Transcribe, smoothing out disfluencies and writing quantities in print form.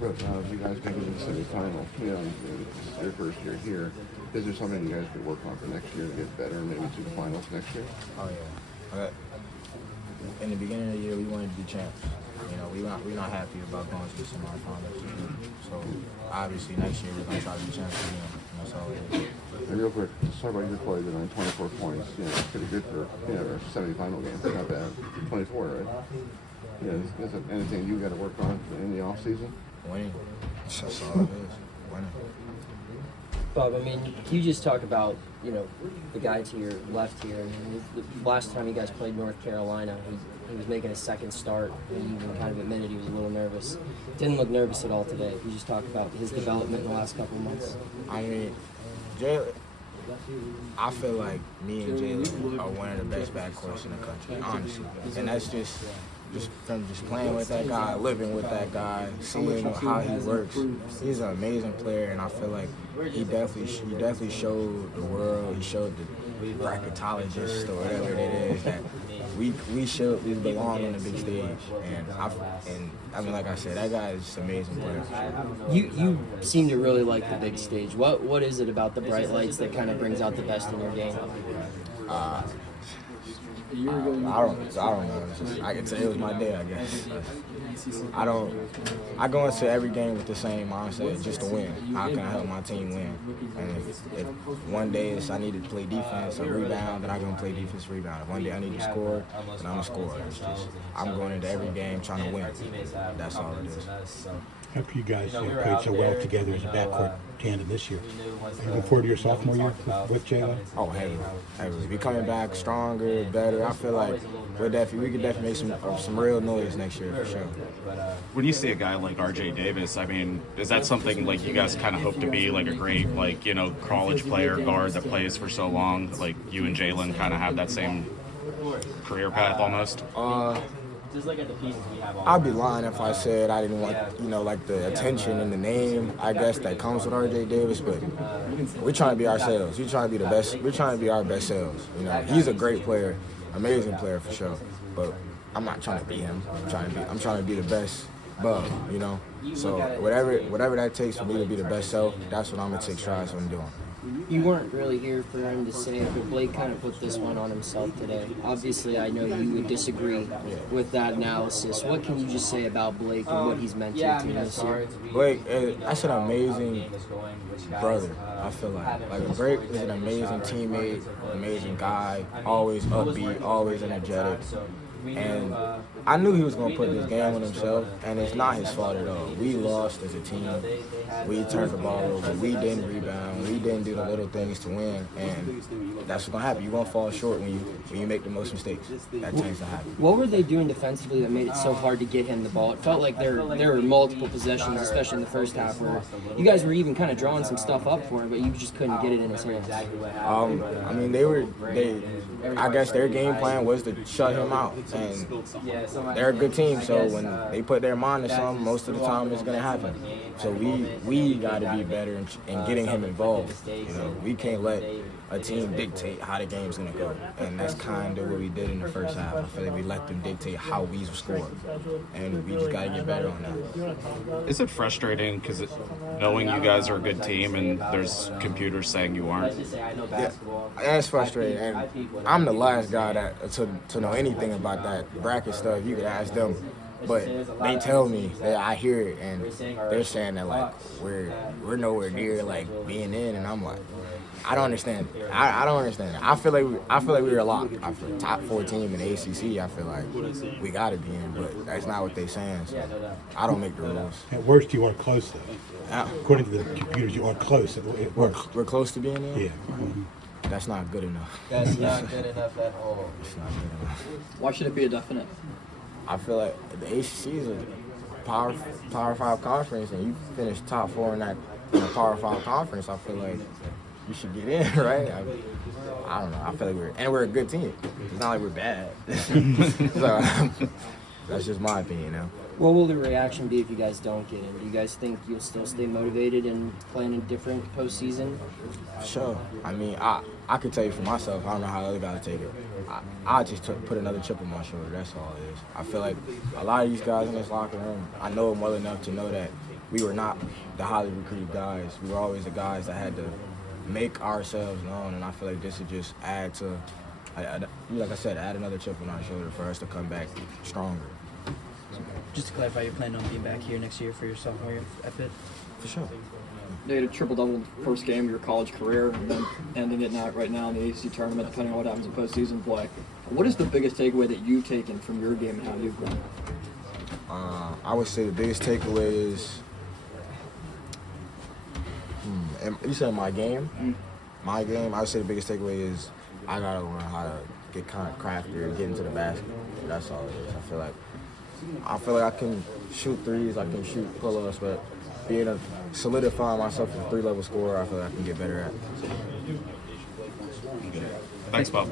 But you guys make it to the semifinal. It's your first year here. Is there something you guys could work on for next year to get better, maybe to the finals next year? Oh yeah. In the beginning of the year, we wanted to be champs. We're not happy about going to the semifinals. So obviously next year we're gonna try to be champs again. That's all it is. And real quick, just talk about your play tonight. 24 points. It's pretty good for a semifinal game. Not bad. 24, right? Is there anything you got to work on in the off season? Winning. That's all it is. Winning. Bub, can you just talk about, the guy to your left here? The last time you guys played North Carolina, he was making a second start, and he even kind of admitted he was a little nervous. Didn't look nervous at all today. Can you just talk about his development in the last couple of months? Jalen, I feel like me and Jalen are one of the best backcourts in the country, honestly. And that's just from playing with that guy, living with that guy, seeing how he works. He's an amazing player, and I feel like he definitely showed the world, he showed the bracketologists or whatever it is that we belong on the big stage. And like I said, that guy is just an amazing player. You seem to really like the big stage. What is it about the bright lights that kind of brings out the best in your game? I don't know. I can say it was my day, I guess. I go into every game with the same mindset, just to win. How can I help my team win? And if one day I need to play defense or rebound, then I'm going to play defense rebound. If one day I need to score, then I'm going to score. I'm going into every game trying to win. That's all it is. After you guys played so well together as a backcourt tandem this year, are you looking forward to your sophomore year with Jalen? Oh, heavily. We coming back stronger, better. I feel like we could definitely make some real noise next year for sure. When you see a guy like R.J. Davis, is that something like you guys kind of hope to be like a great college player guard that plays for so long? Like you and Jalen kind of have that same career path almost. Just look at the pieces we have. I'd be lying if I said I didn't want, the attention and the name, I guess, that comes with R.J. Davis. But we're trying to be ourselves. We're trying to be the best. We're trying to be our best selves. He's a great player, amazing player for sure. But I'm not trying to be him. I'm trying to be the best Bub. So whatever that takes for me to be the best self, that's what I'm gonna take strides on doing. You weren't really here for him to say it, but Blake kind of put this one on himself today. Obviously, I know you would disagree with that analysis. What can you just say about Blake and what he's meant to your team this year? Blake, that's an amazing brother, I feel like. Blake is an amazing teammate, amazing guy, always upbeat, always energetic. And I knew he was going to put this game on himself, and it's not his fault at all. We lost as a team. We turned the ball over. We didn't rebound. We didn't do the little things to win, and that's what's going to happen. You're going to fall short when you make the most mistakes. That tends to happen. What were they doing defensively that made it so hard to get him the ball? It felt like there were multiple possessions, especially in the first half, where you guys were even kind of drawing some stuff up for him, but you just couldn't get it in his hands. I guess their game plan was to shut him out. And they're a good team, so when they put their mind to something, most of the time it's going to happen. So we got to be better in getting him involved. We can't let a team dictate how the game's going to go, and that's kind of what we did in the first half. I feel like we let them dictate how we score, and we just got to get better on that. Is it frustrating because knowing you guys are a good team and there's computers saying you aren't? Yeah, that's frustrating, and I'm the last guy to know anything about that bracket stuff. You could ask them. But they tell me that I hear it, and they're saying that we're nowhere near being in, and I'm like, I don't understand it. I don't understand it. I feel like we were locked. I feel top 4 team in the ACC. I feel like we got to be in, but that's not what they're saying. So I don't make the rules. At worst, you aren't close though. According to the computers, you aren't close. We're close to being in. Yeah. That's not good enough. That's not good enough at all. It's not good enough. Why should it be a definite? I feel like the ACC is a Power 5 conference, and you finish top 4 in a Power 5 conference. I feel like you should get in, right? I don't know. I feel like we're a good team. It's not like we're bad. So that's just my opinion now. What will the reaction be if you guys don't get in? Do you guys think you'll still stay motivated and play in a different postseason? Sure. I could tell you for myself, I don't know how the other guys take it. I just put another chip on my shoulder, that's all it is. I feel like a lot of these guys in this locker room, I know them well enough to know that we were not the highly recruited guys. We were always the guys that had to make ourselves known, and I feel like this would just add to, like I said, add another chip on our shoulder for us to come back stronger. Just to clarify, you're planning on being back here next year for your sophomore year at Pitt? For sure. They had a triple-double first game of your college career, and then ending it right now in the ACC tournament, depending on what happens in postseason play. What is the biggest takeaway that you've taken from your game and how you've grown? I would say the biggest takeaway is, you said my game? My game, I would say the biggest takeaway is I gotta learn how to get kind of craftier and get into the basket. That's all it is. I feel like I can shoot threes, I can shoot pull-ups, but solidifying myself as a 3-level scorer, I feel like I can get better at. Thanks, Bob.